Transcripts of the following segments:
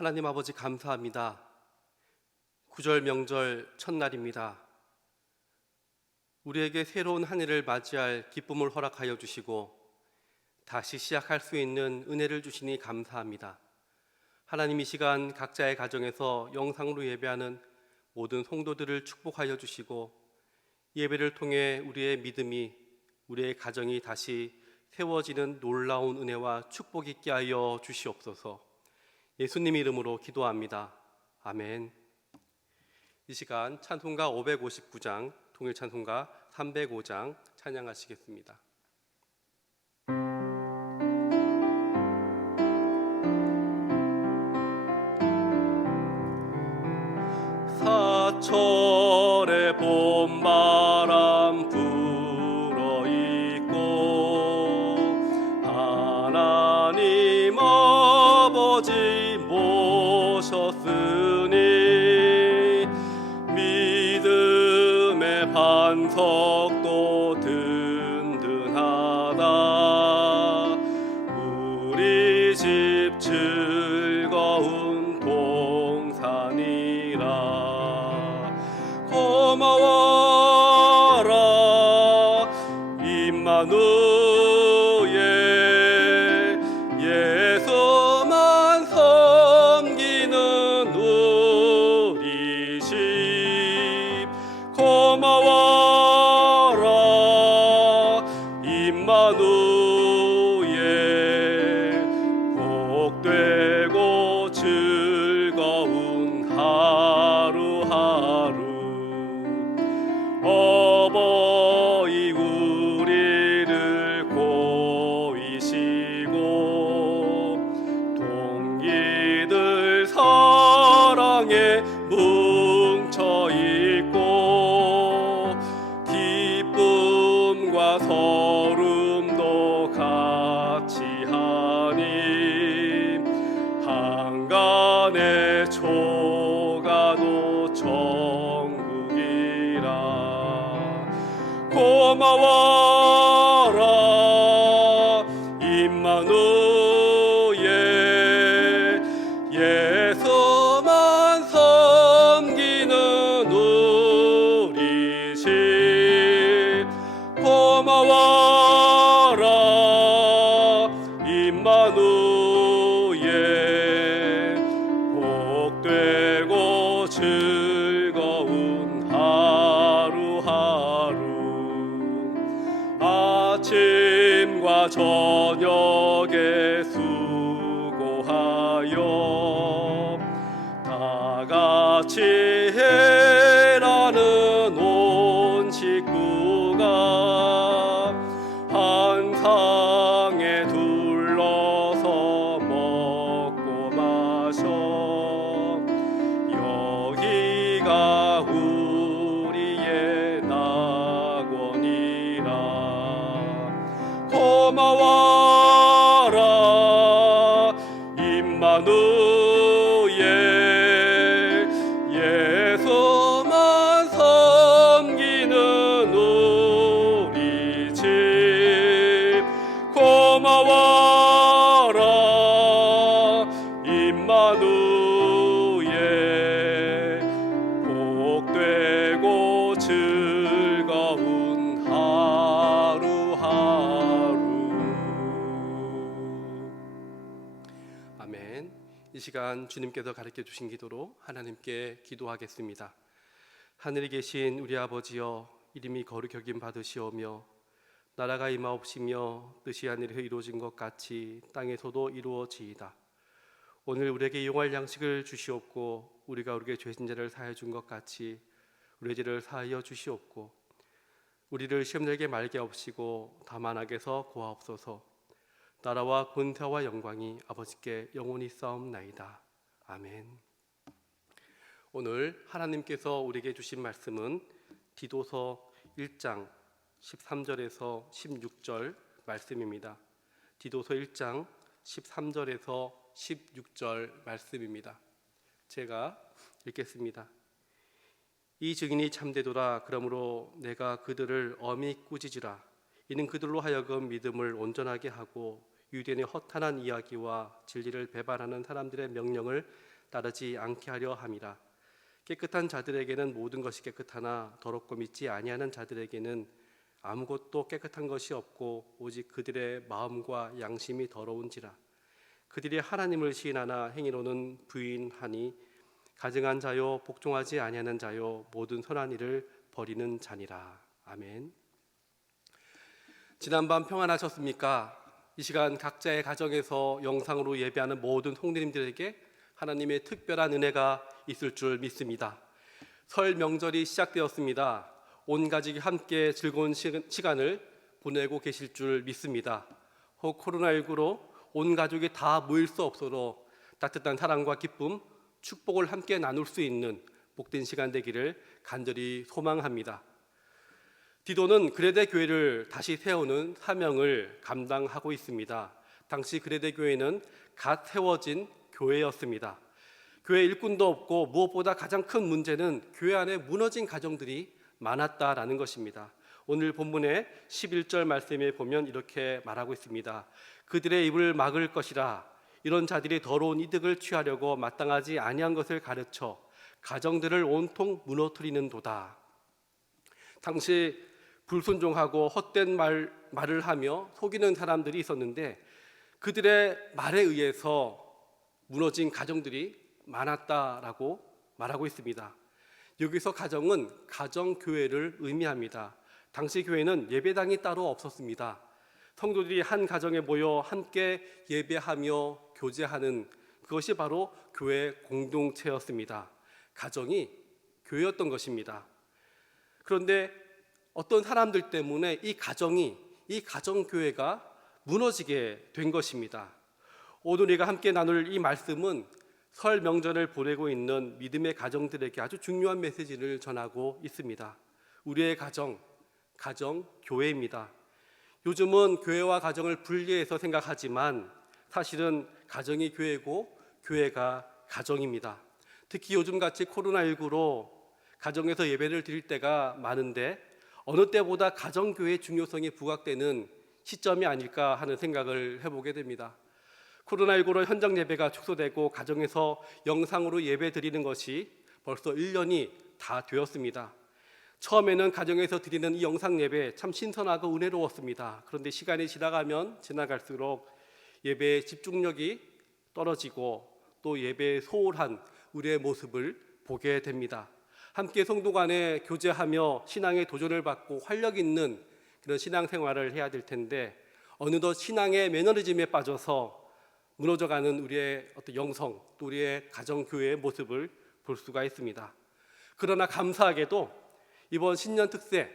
하나님 아버지 감사합니다. 구절 명절 첫날입니다. 우리에게 새로운 한 해를 맞이할 기쁨을 허락하여 주시고 다시 시작할 수 있는 은혜를 주시니 감사합니다. 하나님, 이 시간 각자의 가정에서 영상으로 예배하는 모든 성도들을 축복하여 주시고 예배를 통해 우리의 믿음이, 우리의 가정이 다시 세워지는 놀라운 은혜와 축복 있게 하여 주시옵소서. 예수님 이름으로 기도합니다. 아멘. 이 시간 찬송가 559장, 통일 찬송가 305장 찬양하시겠습니다. 사철의 봄바람 불어있고 하나님 아버지 모셨으니 믿음의 반석도 든든하다. 우리 집 즐거운 동산이라. 고마워라 임마누엘, 예수만 섬기는 우리 집. 고마워라 임마누엘, 복되고 즐거운 하루하루. 어버이 우리를 고이시고 동기들 사랑에 뭉쳐있고 기쁨과 서름도 같이 하니 한간의 초가도 천국이라. 고마워라 임마누엘, 예수만 섬기는 우리 집. 고마워라 임마누엘, 복되고 즐거운 하루하루. 아침과 저녁에 수고하여 다 같이 해라는 온 식구가 한 상에 둘러서 먹고 마셔. 여기가 우리의 낙원이라. 고마워라 임마누엘, 예수만 섬기는 우리 집. 고마워라 임마누엘, 복되고 즐거운 하루하루. 아멘. 이 시간 주님께서 가르쳐 주신 기도로 하나님께 기도하겠습니다. 하늘에 계신 우리 아버지여, 이름이 거룩히 여김 받으시오며 나라가 임하옵시며 뜻이 하늘에서 이루어진 것 같이 땅에서도 이루어지이다. 오늘 우리에게 용할 양식을 주시옵고 우리가 우리에게 죄진 자를 사하여 준 것 같이 우리의 죄를 사하여 주시옵고 우리를 시험들게 말게 없이고 다만 악에서 구하옵소서. 나라와 권세와 영광이 아버지께 영원히 싸움나이다. 아멘. 오늘 하나님께서 우리에게 주신 말씀은 디도서 1장 13절에서 16절 말씀입니다. 디도서 1장 13절에서 16절 말씀입니다. 제가 읽겠습니다. 이 증인이 참되도다. 그러므로 내가 그들을 엄히 꾸짖으라. 이는 그들로 하여금 믿음을 온전하게 하고 유대인의 허탄한 이야기와 진리를 배반하는 사람들의 명령을 따르지 않게 하려 함이라. 깨끗한 자들에게는 모든 것이 깨끗하나 더럽고 믿지 아니하는 자들에게는 아무것도 깨끗한 것이 없고 오직 그들의 마음과 양심이 더러운지라. 그들이 하나님을 시인하나 행위로는 부인하니 가증한 자요 복종하지 아니하는 자요 모든 선한 일을 버리는 자니라. 아멘. 지난밤 평안하셨습니까? 이 시간 각자의 가정에서 영상으로 예배하는 모든 성도님들에게 하나님의 특별한 은혜가 있을 줄 믿습니다. 설 명절이 시작되었습니다. 온 가족이 함께 즐거운 시간을 보내고 계실 줄 믿습니다. 혹 코로나19로 온 가족이 다 모일 수 없어도 따뜻한 사랑과 기쁨, 축복을 함께 나눌 수 있는 복된 시간 되기를 간절히 소망합니다. 디도는 그레데 교회를 다시 세우는 사명을 감당하고 있습니다. 당시 그레데 교회는 갓 세워진 교회였습니다. 교회 일꾼도 없고 무엇보다 가장 큰 문제는 교회 안에 무너진 가정들이 많았다라는 것입니다. 오늘 본문의 11절 말씀에 보면 이렇게 말하고 있습니다. 그들의 입을 막을 것이라. 이런 자들이 더러운 이득을 취하려고 마땅하지 아니한 것을 가르쳐 가정들을 온통 무너뜨리는도다. 당시 불순종하고 헛된 말을 하며 속이는 사람들이 있었는데 그들의 말에 의해서 무너진 가정들이 많았다라고 말하고 있습니다. 여기서 가정은 가정교회를 의미합니다. 당시 교회는 예배당이 따로 없었습니다. 성도들이 한 가정에 모여 함께 예배하며 교제하는 그것이 바로 교회 공동체였습니다. 가정이 교회였던 것입니다. 그런데 어떤 사람들 때문에 이 가정교회가 무너지게 된 것입니다. 오늘 우리가 함께 나눌 이 말씀은 설 명절을 보내고 있는 믿음의 가정들에게 아주 중요한 메시지를 전하고 있습니다. 우리의 가정교회입니다. 요즘은 교회와 가정을 분리해서 생각하지만 사실은 가정이 교회고 교회가 가정입니다. 특히 요즘같이 코로나19로 가정에서 예배를 드릴 때가 많은데 어느 때보다 가정교회의 중요성이 부각되는 시점이 아닐까 하는 생각을 해보게 됩니다. 코로나19로 현장 예배가 축소되고 가정에서 영상으로 예배 드리는 것이 벌써 1년이 다 되었습니다. 처음에는 가정에서 드리는 이 영상 예배 참 신선하고 은혜로웠습니다. 그런데 시간이 지나갈수록 예배의 집중력이 떨어지고 또 예배에 소홀한 우리의 모습을 보게 됩니다. 함께 성도 간에 교제하며 신앙의 도전을 받고 활력 있는 그런 신앙생활을 해야 될 텐데 어느덧 신앙의 매너리즘에 빠져서 무너져가는 우리의 어떤 영성, 또 우리의 가정교회의 모습을 볼 수가 있습니다. 그러나 감사하게도 이번 신년 특세,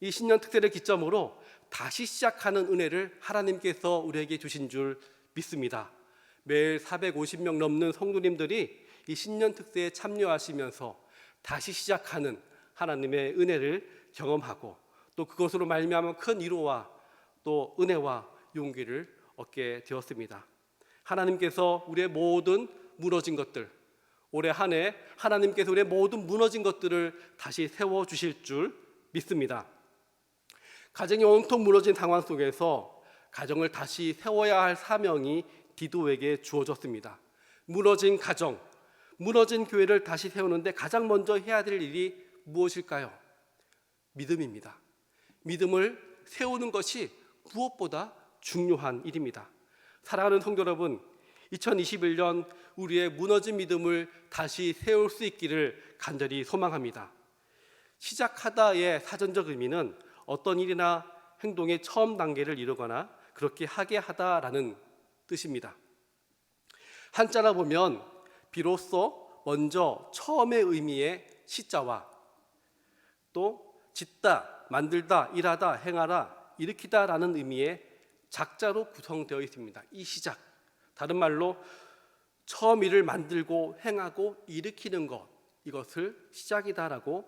이 신년 특세를 기점으로 다시 시작하는 은혜를 하나님께서 우리에게 주신 줄 믿습니다. 매일 450명 넘는 성도님들이 이 신년 특세에 참여하시면서 다시 시작하는 하나님의 은혜를 경험하고 또 그것으로 말미암아 큰 위로와 또 은혜와 용기를 얻게 되었습니다. 하나님께서 우리의 모든 무너진 것들, 올해 한 해 하나님께서 우리의 모든 무너진 것들을 다시 세워주실 줄 믿습니다. 가정이 온통 무너진 상황 속에서 가정을 다시 세워야 할 사명이 디도에게 주어졌습니다. 무너진 가정, 무너진 교회를 다시 세우는데 가장 먼저 해야 될 일이 무엇일까요? 믿음입니다. 믿음을 세우는 것이 무엇보다 중요한 일입니다. 사랑하는 성도 여러분, 2021년 우리의 무너진 믿음을 다시 세울 수 있기를 간절히 소망합니다. 시작하다의 사전적 의미는 어떤 일이나 행동의 처음 단계를 이루거나 그렇게 하게 하다라는 뜻입니다. 한자라 보면 비로소, 먼저, 처음의 의미의 시자와 또 짓다, 만들다, 일하다, 행하다, 일으키다라는 의미의 작자로 구성되어 있습니다. 이 시작, 다른 말로 처음 일을 만들고 행하고 일으키는 것, 이것을 시작이다라고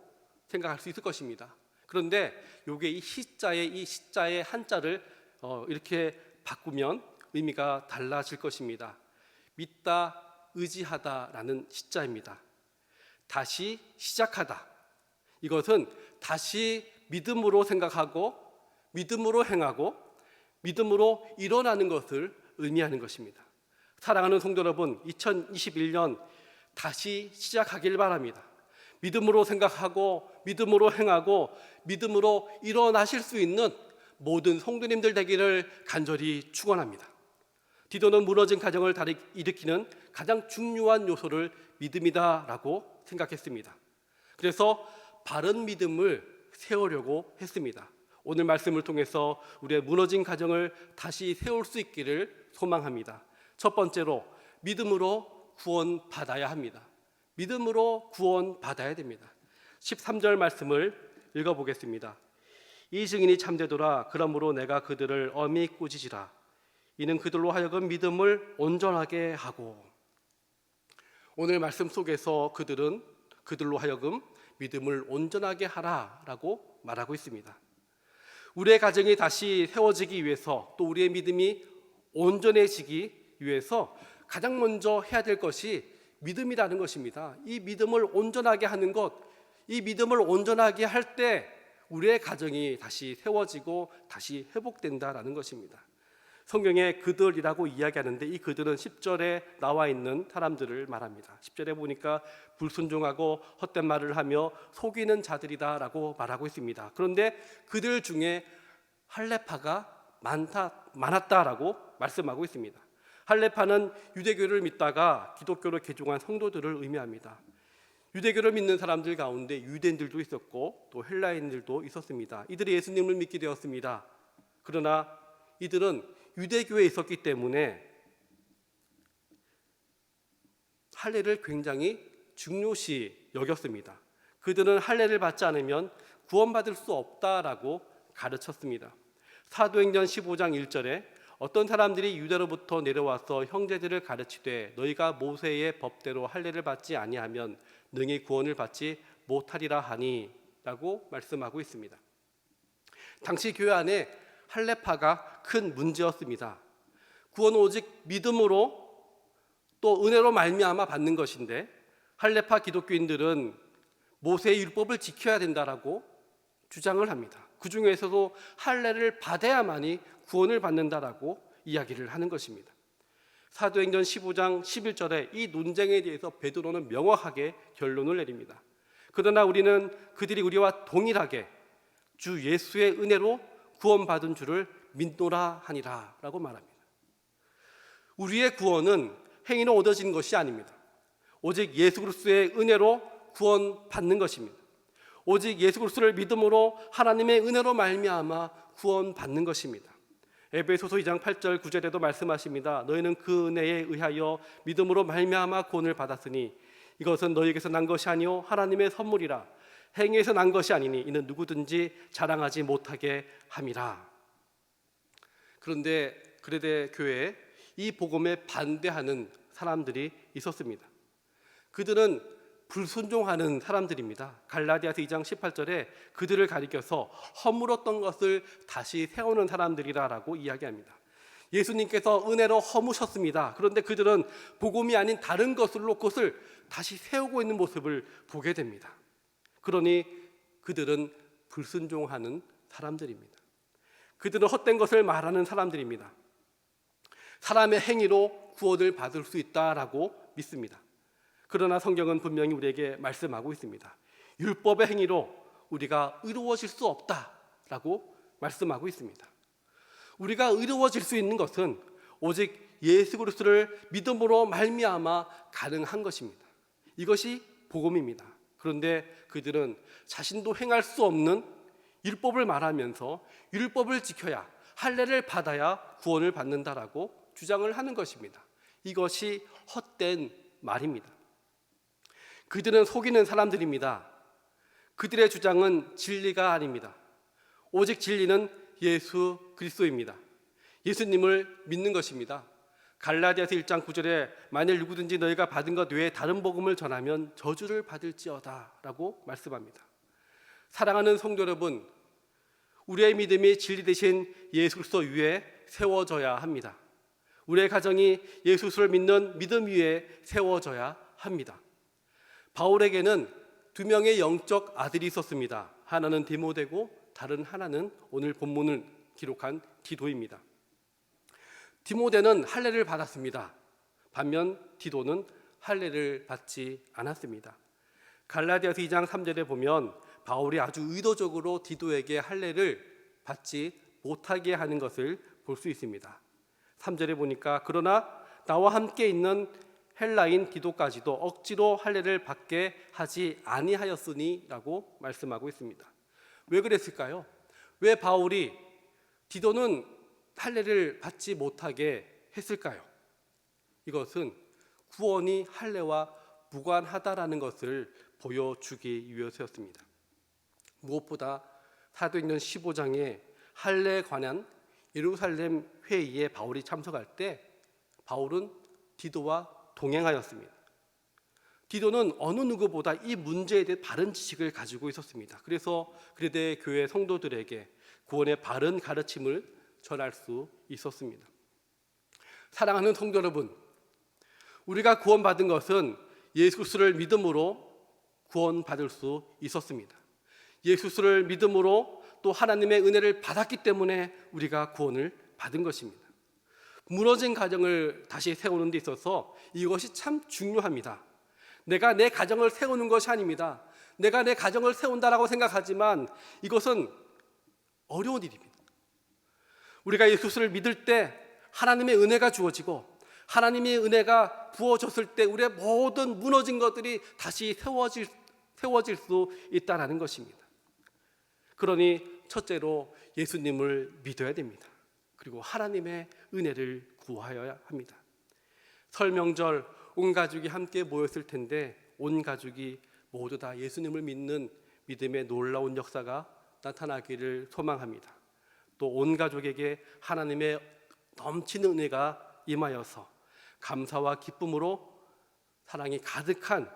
생각할 수 있을 것입니다. 그런데 이게 이 시자의 한자를 이렇게 바꾸면 의미가 달라질 것입니다. 믿다, 의지하다라는 시자입니다. 다시 시작하다. 이것은 다시 믿음으로 생각하고 믿음으로 행하고 믿음으로 일어나는 것을 의미하는 것입니다. 사랑하는 성도 여러분, 2021년 다시 시작하길 바랍니다. 믿음으로 생각하고 믿음으로 행하고 믿음으로 일어나실 수 있는 모든 성도님들 되기를 간절히 축원합니다. 디도는 무너진 가정을 다시 일으키는 가장 중요한 요소를 믿음이다라고 생각했습니다. 그래서 바른 믿음을 세우려고 했습니다. 오늘 말씀을 통해서 우리의 무너진 가정을 다시 세울 수 있기를 소망합니다. 첫 번째로 믿음으로 구원받아야 합니다. 믿음으로 구원받아야 됩니다. 13절 말씀을 읽어보겠습니다. 이 증인이 참되도다. 그러므로 내가 그들을 엄히 꾸짖으라. 이는 그들로 하여금 믿음을 온전하게 하고. 오늘 말씀 속에서 그들로 하여금 믿음을 온전하게 하라라고 말하고 있습니다. 우리의 가정이 다시 세워지기 위해서, 또 우리의 믿음이 온전해지기 위해서 가장 먼저 해야 될 것이 믿음이라는 것입니다. 이 믿음을 온전하게 하는 것, 이 믿음을 온전하게 할 때 우리의 가정이 다시 세워지고 다시 회복된다라는 것입니다. 성경에 그들이라고 이야기하는데 이 그들은 10절에 나와 있는 사람들을 말합니다. 10절에 보니까 불순종하고 헛된 말을 하며 속이는 자들이다라고 말하고 있습니다. 그런데 그들 중에 할례파가 많았다라고 말씀하고 있습니다. 할례파는 유대교를 믿다가 기독교로 개종한 성도들을 의미합니다. 유대교를 믿는 사람들 가운데 유대인들도 있었고 또 헬라인들도 있었습니다. 이들이 예수님을 믿게 되었습니다. 그러나 이들은 유대교에 있었기 때문에 할례를 굉장히 중요시 여겼습니다. 그들은 할례를 받지 않으면 구원받을 수 없다라고 가르쳤습니다. 사도행전 15장 1절에 어떤 사람들이 유대로부터 내려와서 형제들을 가르치되 너희가 모세의 법대로 할례를 받지 아니하면 능히 구원을 받지 못하리라 하니 라고 말씀하고 있습니다. 당시 교회 안에 할례파가 큰 문제였습니다. 구원은 오직 믿음으로 또 은혜로 말미암아 받는 것인데 할례파 기독교인들은 모세의 율법을 지켜야 된다라고 주장을 합니다. 그 중에서도 할례를 받아야만이 구원을 받는다라고 이야기를 하는 것입니다. 사도행전 15장 11절에 이 논쟁에 대해서 베드로는 명확하게 결론을 내립니다. 그러나 우리는 그들이 우리와 동일하게 주 예수의 은혜로 구원받은 줄을 믿노라 하니라 라고 말합니다. 우리의 구원은 행위로 얻어진 것이 아닙니다. 오직 예수 그리스도의 은혜로 구원받는 것입니다. 오직 예수 그리스도를 믿음으로 하나님의 은혜로 말미암아 구원받는 것입니다. 에베소서 2장 8절 9절에도 말씀하십니다. 너희는 그 은혜에 의하여 믿음으로 말미암아 구원을 받았으니 이것은 너희에게서 난 것이 아니요 하나님의 선물이라. 행위에서 난 것이 아니니 이는 누구든지 자랑하지 못하게 함이라. 그런데 그레데 교회에 이 복음에 반대하는 사람들이 있었습니다. 그들은 불순종하는 사람들입니다. 갈라디아서 2장 18절에 그들을 가리켜서 허물었던 것을 다시 세우는 사람들이라고 이야기합니다. 예수님께서 은혜로 허무셨습니다. 그런데 그들은 복음이 아닌 다른 것을 다시 세우고 있는 모습을 보게 됩니다. 그러니 그들은 불순종하는 사람들입니다. 그들은 헛된 것을 말하는 사람들입니다. 사람의 행위로 구원을 받을 수 있다라고 믿습니다. 그러나 성경은 분명히 우리에게 말씀하고 있습니다. 율법의 행위로 우리가 의로워질 수 없다라고 말씀하고 있습니다. 우리가 의로워질 수 있는 것은 오직 예수 그리스도를 믿음으로 말미암아 가능한 것입니다. 이것이 복음입니다. 그런데 그들은 자신도 행할 수 없는 율법을 말하면서 율법을 지켜야 할례를 받아야 구원을 받는다라고 주장을 하는 것입니다. 이것이 헛된 말입니다. 그들은 속이는 사람들입니다. 그들의 주장은 진리가 아닙니다. 오직 진리는 예수 그리스도입니다. 예수님을 믿는 것입니다. 갈라디아서 1장 9절에 만일 누구든지 너희가 받은 것 외에 다른 복음을 전하면 저주를 받을지어다 라고 말씀합니다. 사랑하는 성도 여러분, 우리의 믿음이 진리 되신 예수 그리스도 위에 세워져야 합니다. 우리의 가정이 예수 그리스도를 믿는 믿음 위에 세워져야 합니다. 바울에게는 두 명의 영적 아들이 있었습니다. 하나는 디모데고 다른 하나는 오늘 본문을 기록한 디도입니다. 디모데는 할례를 받았습니다. 반면 디도는 할례를 받지 않았습니다. 갈라디아서 2장 3절에 보면 바울이 아주 의도적으로 디도에게 할례를 받지 못하게 하는 것을 볼 수 있습니다. 3절에 보니까 그러나 나와 함께 있는 헬라인 디도까지도 억지로 할례를 받게 하지 아니하였으니 라고 말씀하고 있습니다. 왜 그랬을까요? 왜 바울이 디도는 할례를 받지 못하게 했을까요? 이것은 구원이 할례와 무관하다라는 것을 보여주기 위해서였습니다. 무엇보다 사도행전 15장에 할례에 관한 예루살렘 회의에 바울이 참석할 때 바울은 디도와 동행하였습니다. 디도는 어느 누구보다 이 문제에 대해 바른 지식을 가지고 있었습니다. 그래서 그레데 교회 성도들에게 구원의 바른 가르침을 전할 수 있었습니다. 사랑하는 성도 여러분, 우리가 구원받은 것은 예수 그리스도를 믿음으로 구원받을 수 있었습니다. 예수 그리스도를 믿음으로 또 하나님의 은혜를 받았기 때문에 우리가 구원을 받은 것입니다. 무너진 가정을 다시 세우는 데 있어서 이것이 참 중요합니다. 내가 내 가정을 세우는 것이 아닙니다. 내가 내 가정을 세운다라고 생각하지만 이것은 어려운 일입니다. 우리가 예수 그리스도를 믿을 때 하나님의 은혜가 주어지고 하나님의 은혜가 부어졌을 때 우리의 모든 무너진 것들이 다시 세워질 수 있다는 것입니다. 그러니 첫째로 예수님을 믿어야 됩니다. 그리고 하나님의 은혜를 구하여야 합니다. 설 명절 온 가족이 함께 모였을 텐데 온 가족이 모두 다 예수님을 믿는 믿음의 놀라운 역사가 나타나기를 소망합니다. 또 온 가족에게 하나님의 넘치는 은혜가 임하여서 감사와 기쁨으로 사랑이 가득한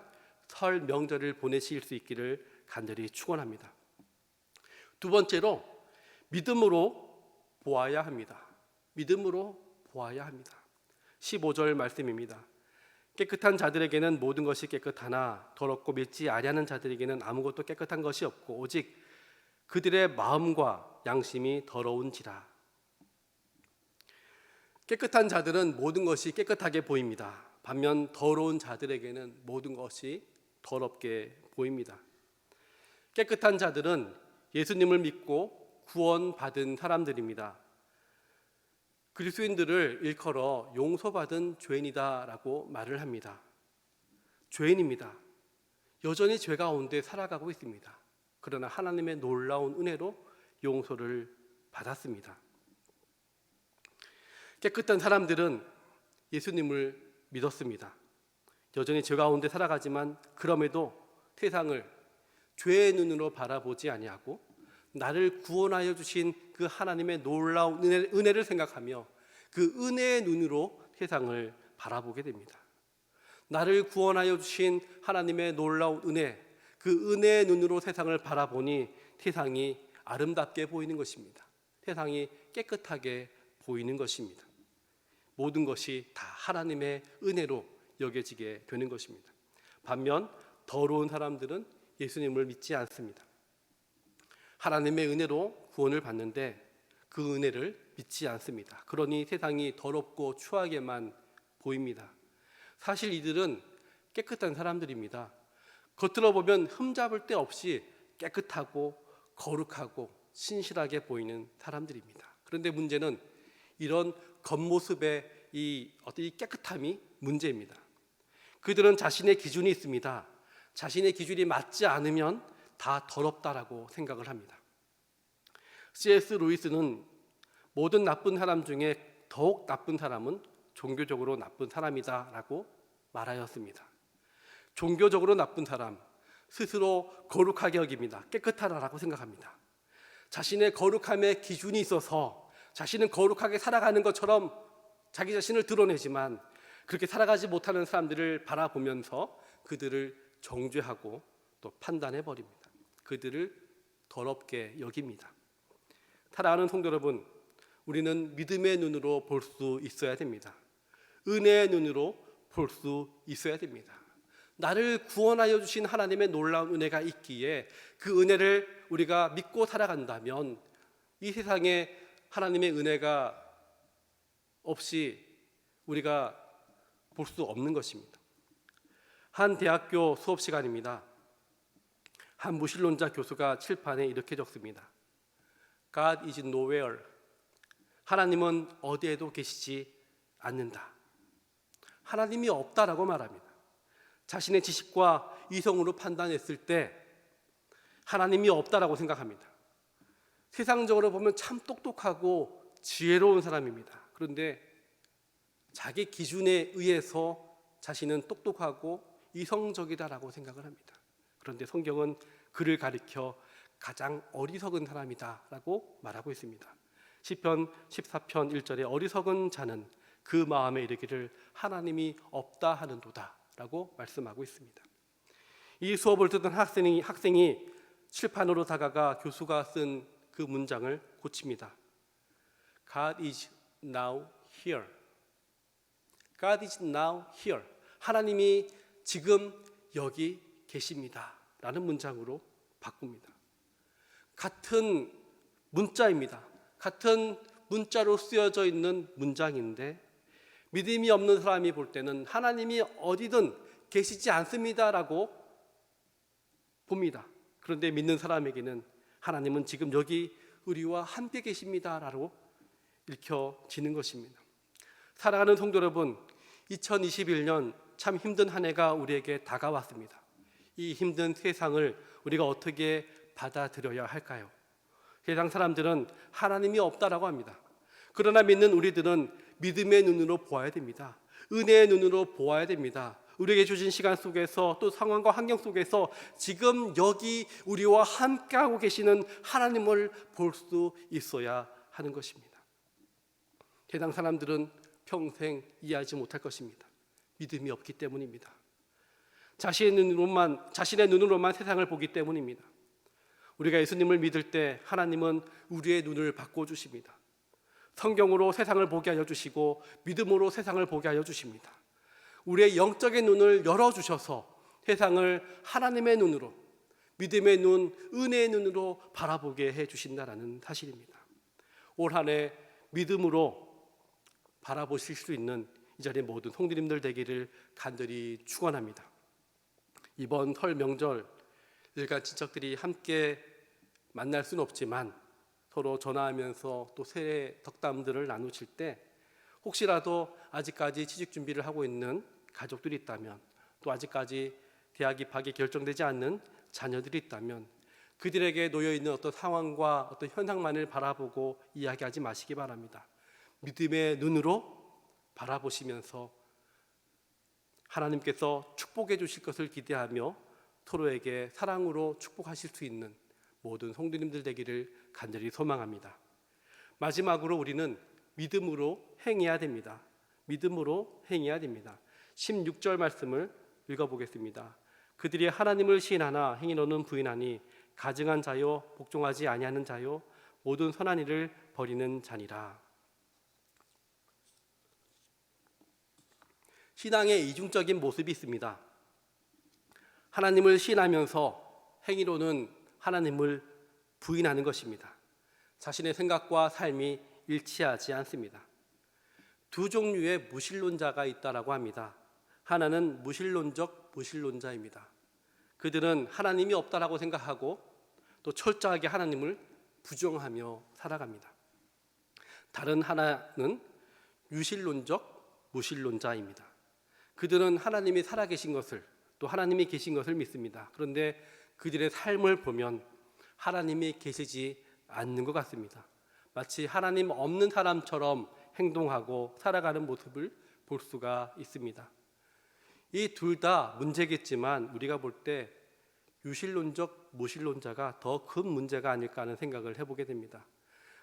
설 명절을 보내실 수 있기를 간절히 축원합니다. 두 번째로 믿음으로 보아야 합니다. 믿음으로 보아야 합니다. 15절 말씀입니다. 깨끗한 자들에게는 모든 것이 깨끗하나 더럽고 믿지 아니하는 자들에게는 아무것도 깨끗한 것이 없고 오직 그들의 마음과 양심이 더러운지라. 깨끗한 자들은 모든 것이 깨끗하게 보입니다. 반면 더러운 자들에게는 모든 것이 더럽게 보입니다. 깨끗한 자들은 예수님을 믿고 구원받은 사람들입니다. 그리스도인들을 일컬어 용서받은 죄인이다라고 말을 합니다. 죄인입니다. 여전히 죄 가운데 살아가고 있습니다. 그러나 하나님의 놀라운 은혜로 용서를 받았습니다. 깨끗한 사람들은 예수님을 믿었습니다. 여전히 죄 가운데 살아가지만 그럼에도 세상을 죄의 눈으로 바라보지 아니하고 나를 구원하여 주신 그 하나님의 놀라운 은혜를 생각하며 그 은혜의 눈으로 세상을 바라보게 됩니다. 나를 구원하여 주신 하나님의 놀라운 은혜, 그 은혜의 눈으로 세상을 바라보니 세상이 아름답게 보이는 것입니다. 세상이 깨끗하게 보이는 것입니다. 모든 것이 다 하나님의 은혜로 여겨지게 되는 것입니다. 반면 더러운 사람들은 예수님을 믿지 않습니다. 하나님의 은혜로 구원을 받는데 그 은혜를 믿지 않습니다. 그러니 세상이 더럽고 추하게만 보입니다. 사실 이들은 깨끗한 사람들입니다. 겉으로 보면 흠잡을 데 없이 깨끗하고 거룩하고 신실하게 보이는 사람들입니다. 그런데 문제는 이런 겉모습의 이 깨끗함이 문제입니다. 그들은 자신의 기준이 있습니다. 자신의 기준이 맞지 않으면 다 더럽다라고 생각을 합니다. C.S. 루이스는 모든 나쁜 사람 중에 더욱 나쁜 사람은 종교적으로 나쁜 사람이다라고 말하였습니다. 종교적으로 나쁜 사람, 스스로 거룩하게 여깁니다. 깨끗하다라고 생각합니다. 자신의 거룩함의 기준이 있어서 자신은 거룩하게 살아가는 것처럼 자기 자신을 드러내지만 그렇게 살아가지 못하는 사람들을 바라보면서 그들을 정죄하고 또 판단해버립니다. 그들을 더럽게 여깁니다. 사랑하는 성도 여러분, 우리는 믿음의 눈으로 볼 수 있어야 됩니다. 은혜의 눈으로 볼 수 있어야 됩니다. 나를 구원하여 주신 하나님의 놀라운 은혜가 있기에 그 은혜를 우리가 믿고 살아간다면 이 세상에 하나님의 은혜가 없이 우리가 볼 수 없는 것입니다. 한 대학교 수업 시간입니다. 한 무신론자 교수가 칠판에 이렇게 적습니다. God is nowhere. 하나님은 어디에도 계시지 않는다. 하나님이 없다라고 말합니다. 자신의 지식과 이성으로 판단했을 때 하나님이 없다라고 생각합니다. 세상적으로 보면 참 똑똑하고 지혜로운 사람입니다. 그런데 자기 기준에 의해서 자신은 똑똑하고 이성적이다라고 생각을 합니다. 그런데 성경은 그를 가리켜 가장 어리석은 사람이다라고 말하고 있습니다. 시편 14편 1절에 어리석은 자는 그 마음에 이르기를 하나님이 없다 하는도다라고 말씀하고 있습니다. 이 수업을 듣던 학생이 칠판으로 다가가 교수가 쓴 그 문장을 고칩니다. God is now here. God is now here. 하나님이 지금 여기 계십니다. 라는 문장으로 바꿉니다. 같은 문자입니다. 같은 문자로 쓰여져 있는 문장인데 믿음이 없는 사람이 볼 때는 하나님이 어디든 계시지 않습니다라고 봅니다. 그런데 믿는 사람에게는 하나님은 지금 여기 우리와 함께 계십니다라고 읽혀지는 것입니다. 사랑하는 성도 여러분, 2021년 참 힘든 한 해가 우리에게 다가왔습니다. 이 힘든 세상을 우리가 어떻게 받아들여야 할까요? 세상 사람들은 하나님이 없다라고 합니다. 그러나 믿는 우리들은 믿음의 눈으로 보아야 됩니다. 은혜의 눈으로 보아야 됩니다. 우리에게 주신 시간 속에서 또 상황과 환경 속에서 지금 여기 우리와 함께하고 계시는 하나님을 볼 수 있어야 하는 것입니다. 세상 사람들은 평생 이해하지 못할 것입니다. 믿음이 없기 때문입니다. 자신의 눈으로만 세상을 보기 때문입니다. 우리가 예수님을 믿을 때 하나님은 우리의 눈을 바꿔주십니다. 성경으로 세상을 보게 하여 주시고 믿음으로 세상을 보게 하여 주십니다. 우리의 영적인 눈을 열어주셔서 세상을 하나님의 눈으로, 믿음의 눈, 은혜의 눈으로 바라보게 해주신다라는 사실입니다. 올 한 해 믿음으로 바라보실 수 있는 이 자리의 모든 성도님들 되기를 간절히 축원합니다. 이번 설 명절 일간 친척들이 함께 만날 수는 없지만 서로 전화하면서 또 새해 덕담들을 나누실 때 혹시라도 아직까지 취직 준비를 하고 있는 가족들이 있다면 또 아직까지 대학 입학이 결정되지 않는 자녀들이 있다면 그들에게 놓여있는 어떤 상황과 어떤 현상만을 바라보고 이야기하지 마시기 바랍니다. 믿음의 눈으로 바라보시면서 하나님께서 축복해 주실 것을 기대하며 서로에게 사랑으로 축복하실 수 있는 모든 성도님들 되기를 간절히 소망합니다. 마지막으로 우리는 믿음으로 행해야 됩니다. 믿음으로 행해야 됩니다. 16절 말씀을 읽어보겠습니다. 그들이 하나님을 시인하나 행위로는 부인하니 가증한 자요 복종하지 아니하는 자요 모든 선한 일을 버리는 자니라. 신앙의 이중적인 모습이 있습니다. 하나님을 시인하면서 행위로는 하나님을 부인하는 것입니다. 자신의 생각과 삶이 일치하지 않습니다. 두 종류의 무신론자가 있다라고 합니다. 하나는 무신론적 무신론자입니다. 그들은 하나님이 없다라고 생각하고 또 철저하게 하나님을 부정하며 살아갑니다. 다른 하나는 유신론적 무신론자입니다. 그들은 하나님이 살아계신 것을 또 하나님이 계신 것을 믿습니다. 그런데 그들의 삶을 보면 하나님이 계시지 않는 것 같습니다. 마치 하나님 없는 사람처럼 행동하고 살아가는 모습을 볼 수가 있습니다. 이 둘 다 문제겠지만 우리가 볼 때 유신론적 무신론자가 더 큰 문제가 아닐까 하는 생각을 해보게 됩니다.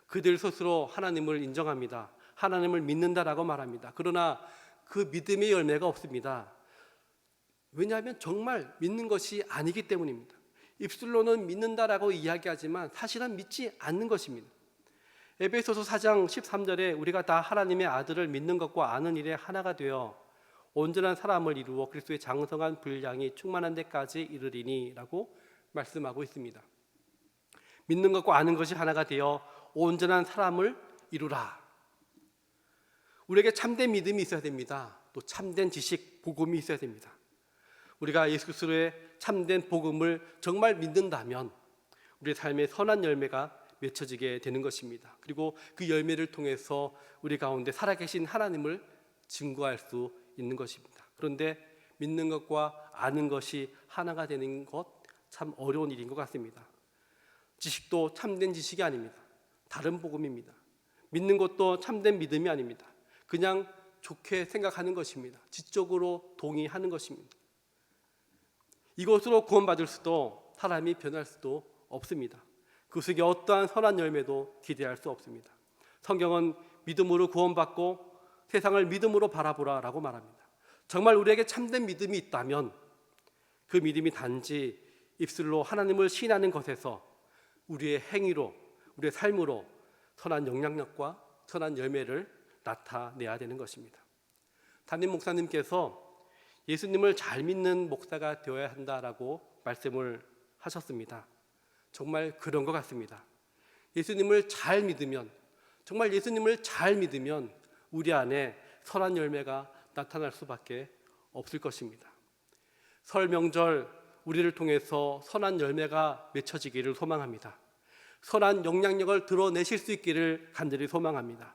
그들 스스로 하나님을 인정합니다. 하나님을 믿는다라고 말합니다. 그러나 그 믿음의 열매가 없습니다. 왜냐하면 정말 믿는 것이 아니기 때문입니다. 입술로는 믿는다라고 이야기하지만 사실은 믿지 않는 것입니다. 에베소서 4장 13절에 우리가 다 하나님의 아들을 믿는 것과 아는 일에 하나가 되어 온전한 사람을 이루어 그리스도의 장성한 분량이 충만한 데까지 이르리니 라고 말씀하고 있습니다. 믿는 것과 아는 것이 하나가 되어 온전한 사람을 이루라. 우리에게 참된 믿음이 있어야 됩니다. 또 참된 지식, 복음이 있어야 됩니다. 우리가 예수 그리스도의 참된 복음을 정말 믿는다면 우리의 삶의 선한 열매가 맺혀지게 되는 것입니다. 그리고 그 열매를 통해서 우리 가운데 살아계신 하나님을 증거할 수 있는 것입니다. 그런데 믿는 것과 아는 것이 하나가 되는 것 참 어려운 일인 것 같습니다. 지식도 참된 지식이 아닙니다. 다른 복음입니다. 믿는 것도 참된 믿음이 아닙니다. 그냥 좋게 생각하는 것입니다. 지적으로 동의하는 것입니다. 이것으로 구원받을 수도 사람이 변할 수도 없습니다. 그 속에 어떠한 선한 열매도 기대할 수 없습니다. 성경은 믿음으로 구원받고 세상을 믿음으로 바라보라라고 말합니다. 정말 우리에게 참된 믿음이 있다면 그 믿음이 단지 입술로 하나님을 시인하는 것에서 우리의 행위로, 우리의 삶으로 선한 영향력과 선한 열매를 나타내야 되는 것입니다. 담임 목사님께서 예수님을 잘 믿는 목사가 되어야 한다라고 말씀을 하셨습니다. 정말 그런 것 같습니다. 예수님을 잘 믿으면, 정말 예수님을 잘 믿으면 우리 안에 선한 열매가 나타날 수밖에 없을 것입니다. 설 명절 우리를 통해서 선한 열매가 맺혀지기를 소망합니다. 선한 영향력을 드러내실 수 있기를 간절히 소망합니다.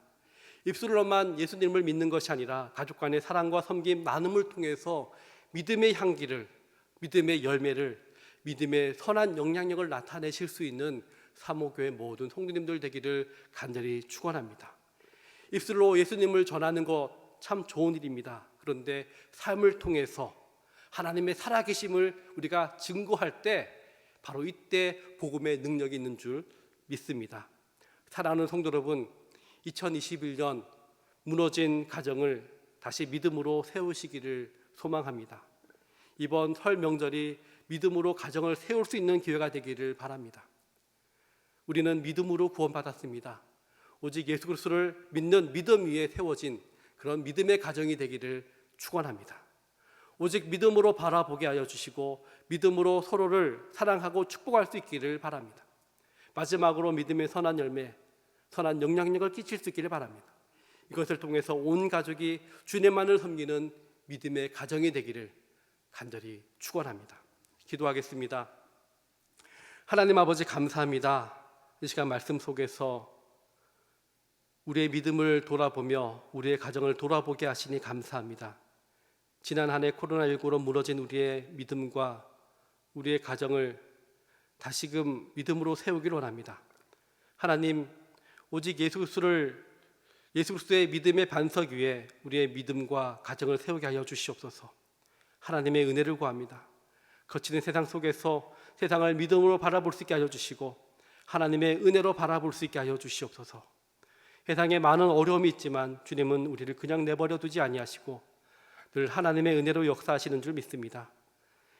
입술로만 예수님을 믿는 것이 아니라 가족 간의 사랑과 섬김, 나눔을 통해서 믿음의 향기를, 믿음의 열매를, 믿음의 선한 영향력을 나타내실 수 있는 사모교회 모든 성도님들 되기를 간절히 축원합니다. 입술로 예수님을 전하는 것 참 좋은 일입니다. 그런데 삶을 통해서 하나님의 살아계심을 우리가 증거할 때 바로 이때 복음의 능력이 있는 줄 믿습니다. 사랑하는 성도 여러분, 2021년 무너진 가정을 다시 믿음으로 세우시기를 소망합니다. 이번 설 명절이 믿음으로 가정을 세울 수 있는 기회가 되기를 바랍니다. 우리는 믿음으로 구원받았습니다. 오직 예수 그리스도를 믿는 믿음 위에 세워진 그런 믿음의 가정이 되기를 축원합니다. 오직 믿음으로 바라보게 하여 주시고 믿음으로 서로를 사랑하고 축복할 수 있기를 바랍니다. 마지막으로 믿음의 선한 열매, 선한 영향력을 끼칠 수 있기를 바랍니다. 이것을 통해서 온 가족이 주님만을 섬기는 믿음의 가정이 되기를 간절히 축원합니다. 기도하겠습니다. 하나님 아버지 감사합니다. 이 시간 말씀 속에서 우리의 믿음을 돌아보며 우리의 가정을 돌아보게 하시니 감사합니다. 지난 한 해 코로나19로 무너진 우리의 믿음과 우리의 가정을 다시금 믿음으로 세우기를 원합니다. 하나님, 오직 예수 그리스도의 믿음의 반석 위에 우리의 믿음과 가정을 세우게 하여 주시옵소서. 하나님의 은혜를 구합니다. 거치는 세상 속에서 세상을 믿음으로 바라볼 수 있게 하여 주시고 하나님의 은혜로 바라볼 수 있게 하여 주시옵소서. 세상에 많은 어려움이 있지만 주님은 우리를 그냥 내버려 두지 아니하시고 늘 하나님의 은혜로 역사하시는 줄 믿습니다.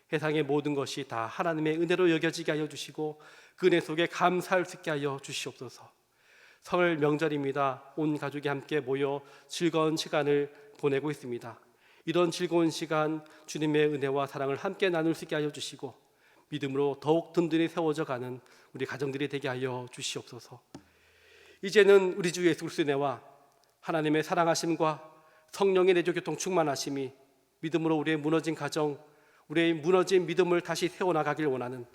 세상의 모든 것이 다 하나님의 은혜로 여겨지게 하여 주시고 그 은혜 속에 감사할 수 있게 하여 주시옵소서. 설 명절입니다. 온 가족이 함께 모여 즐거운 시간을 보내고 있습니다. 이런 즐거운 시간 주님의 은혜와 사랑을 함께 나눌 수 있게 하여 주시고 믿음으로 더욱 든든히 세워져 가는 우리 가정들이 되게 하여 주시옵소서. 이제는 우리 주 예수 그리스도의 은혜와 하나님의 사랑하심과 성령의 내조 교통 충만하심이 믿음으로 우리의 무너진 가정, 우리의 무너진 믿음을 다시 세워나가길 원하는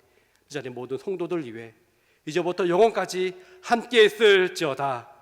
이 자리의 모든 성도들 위해 이제부터 영원까지 함께 있을지어다.